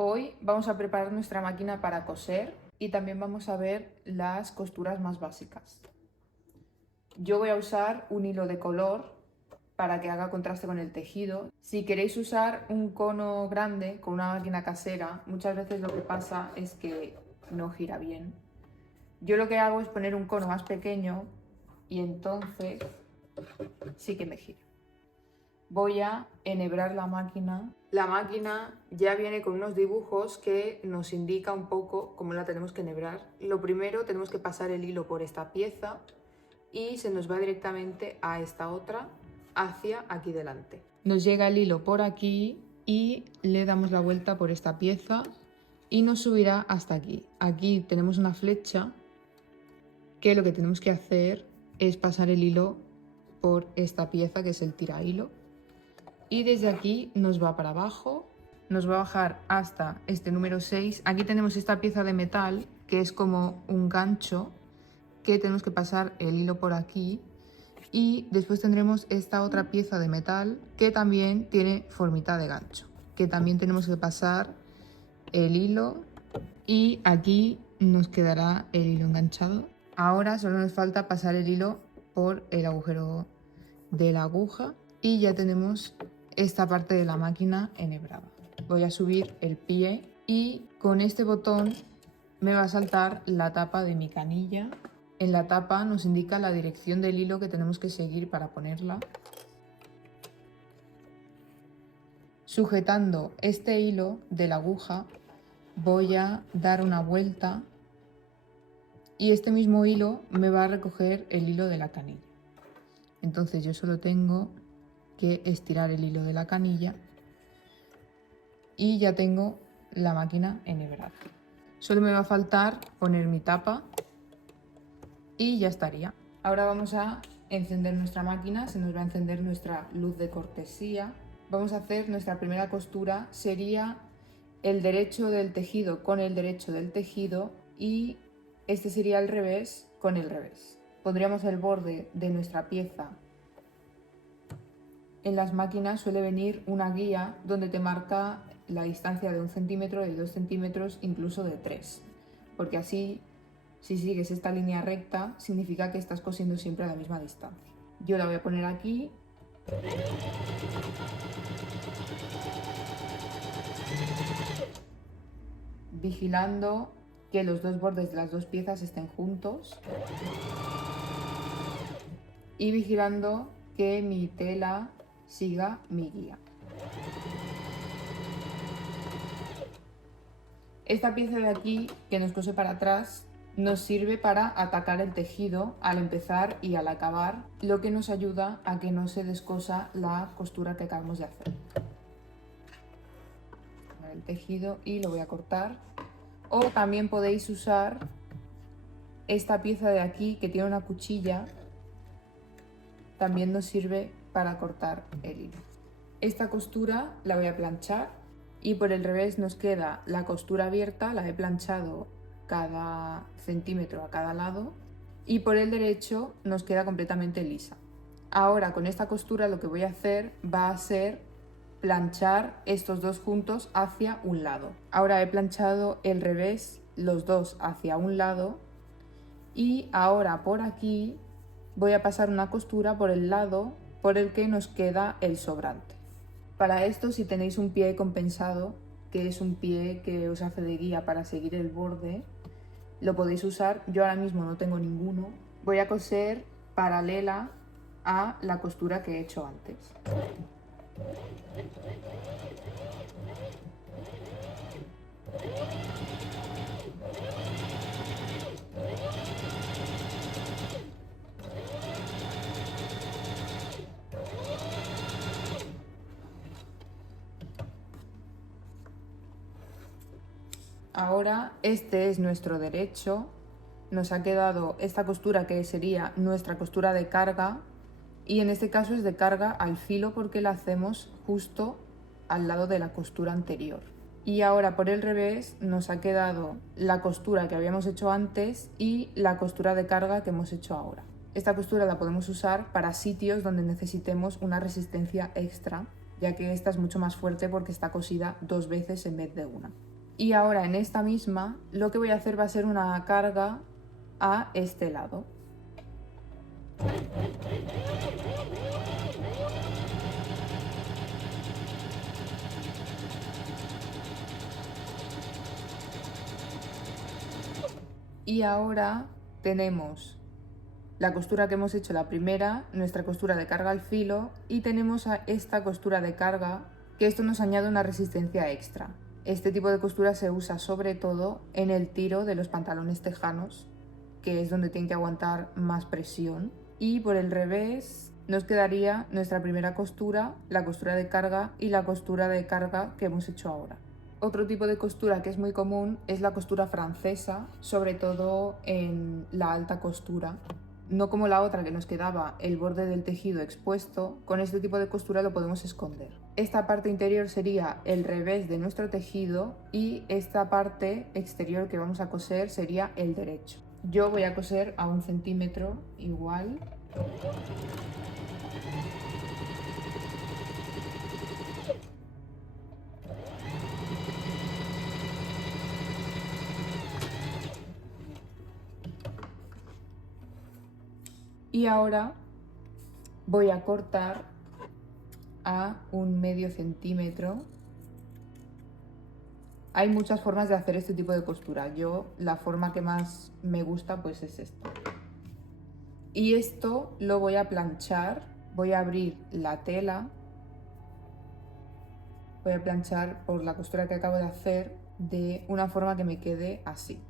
Hoy vamos a preparar nuestra máquina para coser y también vamos a ver las costuras más básicas. Yo voy a usar un hilo de color para que haga contraste con el tejido. Si queréis usar un cono grande con una máquina casera, muchas veces lo que pasa es que no gira bien. Yo lo que hago es poner un cono más pequeño y entonces sí que me gira. Voy a enhebrar la máquina. La máquina ya viene con unos dibujos que nos indica un poco cómo la tenemos que enhebrar. Lo primero, tenemos que pasar el hilo por esta pieza y se nos va directamente a esta otra hacia aquí delante. Nos llega el hilo por aquí y le damos la vuelta por esta pieza y nos subirá hasta aquí. Aquí tenemos una flecha que lo que tenemos que hacer es pasar el hilo por esta pieza que es el tira-hilo. Y desde aquí nos va para abajo, nos va a bajar hasta este número 6. Aquí tenemos esta pieza de metal que es como un gancho que tenemos que pasar el hilo por aquí. Y después tendremos esta otra pieza de metal que también tiene formita de gancho, que también tenemos que pasar el hilo y aquí nos quedará el hilo enganchado. Ahora solo nos falta pasar el hilo por el agujero de la aguja y ya tenemos esta parte de la máquina enhebrada. Voy a subir el pie y con este botón me va a saltar la tapa de mi canilla. En la tapa nos indica la dirección del hilo que tenemos que seguir para ponerla. Sujetando este hilo de la aguja voy a dar una vuelta y este mismo hilo me va a recoger el hilo de la canilla. Entonces yo solo tengo que estirar el hilo de la canilla y ya tengo la máquina enhebrada. Solo me va a faltar poner mi tapa y ya estaría. Ahora vamos a encender nuestra máquina, se nos va a encender nuestra luz de cortesía. Vamos a hacer nuestra primera costura, sería el derecho del tejido con el derecho del tejido y este sería el revés con el revés. Pondríamos el borde de nuestra pieza. En las máquinas suele venir una guía donde te marca la distancia de 1 centímetro, de 2 centímetros, incluso de 3. Porque así, si sigues esta línea recta, significa que estás cosiendo siempre a la misma distancia. Yo la voy a poner aquí. Vigilando que los dos bordes de las dos piezas estén juntos. Y vigilando que mi tela siga mi guía. Esta pieza de aquí que nos cose para atrás nos sirve para atacar el tejido al empezar y al acabar, lo que nos ayuda a que no se descosa la costura que acabamos de hacer. El tejido y lo voy a cortar. O también podéis usar esta pieza de aquí que tiene una cuchilla, también nos sirve para cortar el hilo. Esta costura la voy a planchar y por el revés nos queda la costura abierta, la he planchado cada centímetro a cada lado y por el derecho nos queda completamente lisa. Ahora con esta costura lo que voy a hacer va a ser planchar estos dos juntos hacia un lado. Ahora he planchado el revés, los dos hacia un lado y ahora por aquí voy a pasar una costura por el lado por el que nos queda el sobrante. Para esto, si tenéis un pie compensado, que es un pie que os hace de guía para seguir el borde, lo podéis usar. Yo ahora mismo no tengo ninguno. Voy a coser paralela a la costura que he hecho antes. Ahora este es nuestro derecho, nos ha quedado esta costura que sería nuestra costura de carga y en este caso es de carga al filo porque la hacemos justo al lado de la costura anterior. Y ahora por el revés nos ha quedado la costura que habíamos hecho antes y la costura de carga que hemos hecho ahora. Esta costura la podemos usar para sitios donde necesitemos una resistencia extra ya que esta es mucho más fuerte porque está cosida 2 veces en vez de una. Y ahora en esta misma lo que voy a hacer va a ser una carga a este lado. Y ahora tenemos la costura que hemos hecho la primera, nuestra costura de carga al filo, y tenemos a esta costura de carga, que esto nos añade una resistencia extra. Este tipo de costura se usa sobre todo en el tiro de los pantalones tejanos, que es donde tienen que aguantar más presión. Y por el revés nos quedaría nuestra primera costura, la costura de carga y la costura de carga que hemos hecho ahora. Otro tipo de costura que es muy común es la costura francesa, sobre todo en la alta costura. No como la otra que nos quedaba el borde del tejido expuesto, con este tipo de costura lo podemos esconder. Esta parte interior sería el revés de nuestro tejido y esta parte exterior que vamos a coser sería el derecho. Yo voy a coser a 1 centímetro igual. Y ahora voy a cortar a 1/2 centímetro. Hay muchas formas de hacer este tipo de costura. Yo la forma que más me gusta pues es esta. Y esto lo voy a planchar. Voy a abrir la tela. Voy a planchar por la costura que acabo de hacer de una forma que me quede así.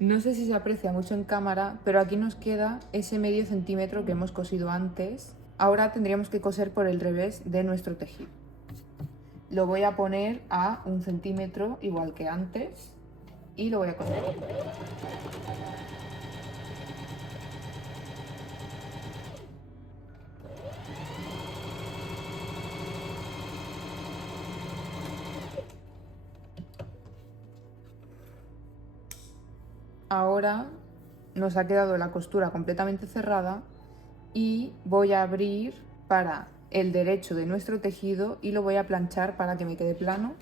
No sé si se aprecia mucho en cámara, pero aquí nos queda ese 1/2 centímetro que hemos cosido antes. Ahora tendríamos que coser por el revés de nuestro tejido. Lo voy a poner a 1 centímetro igual que antes y lo voy a coser. Ahora nos ha quedado la costura completamente cerrada y voy a abrir para el derecho de nuestro tejido y lo voy a planchar para que me quede plano,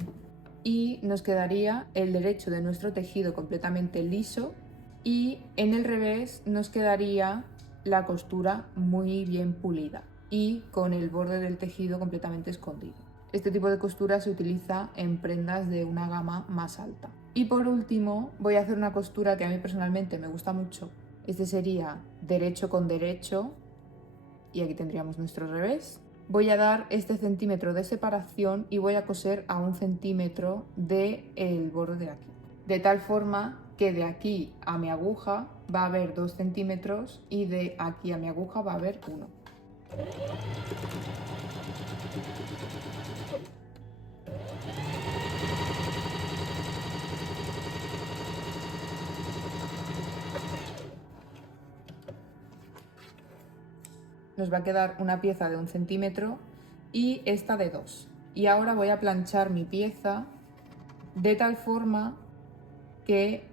y nos quedaría el derecho de nuestro tejido completamente liso y en el revés nos quedaría la costura muy bien pulida y con el borde del tejido completamente escondido. Este tipo de costura se utiliza en prendas de una gama más alta. Y por último voy a hacer una costura que a mí personalmente me gusta mucho. Este sería derecho con derecho y aquí tendríamos nuestro revés. Voy a dar este centímetro de separación y voy a coser a 1 centímetro del borde de aquí. De tal forma que de aquí a mi aguja va a haber 2 centímetros y de aquí a mi aguja va a haber 1. Nos va a quedar una pieza de 1 centímetro y esta de 2. Y ahora voy a planchar mi pieza de tal forma que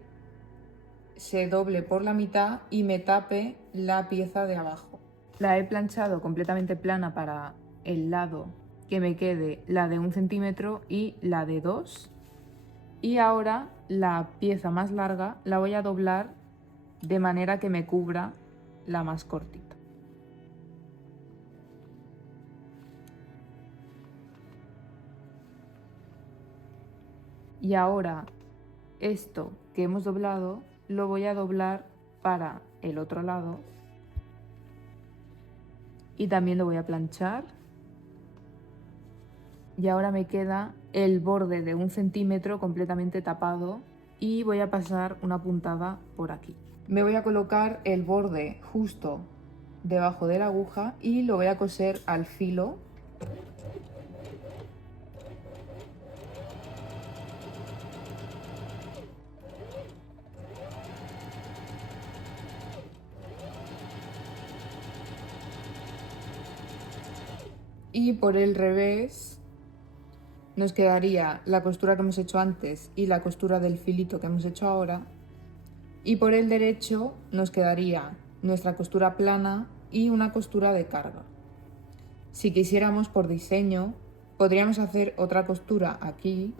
se doble por la mitad y me tape la pieza de abajo. La he planchado completamente plana para el lado que me quede la de 1 centímetro y la de 2. Y ahora la pieza más larga la voy a doblar de manera que me cubra la más cortita. Y ahora esto que hemos doblado lo voy a doblar para el otro lado y también lo voy a planchar. Y ahora me queda el borde de 1 centímetro completamente tapado y voy a pasar una puntada por aquí. Me voy a colocar el borde justo debajo de la aguja y lo voy a coser al filo. Y por el revés nos quedaría la costura que hemos hecho antes y la costura del filito que hemos hecho ahora. Y por el derecho nos quedaría nuestra costura plana y una costura de carga. Si quisiéramos por diseño, podríamos hacer otra costura aquí.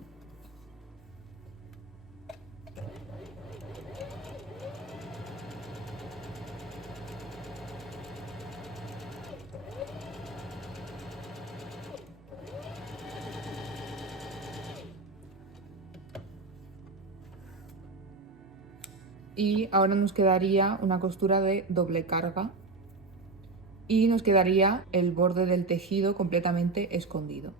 Y ahora nos quedaría una costura de doble carga y nos quedaría el borde del tejido completamente escondido.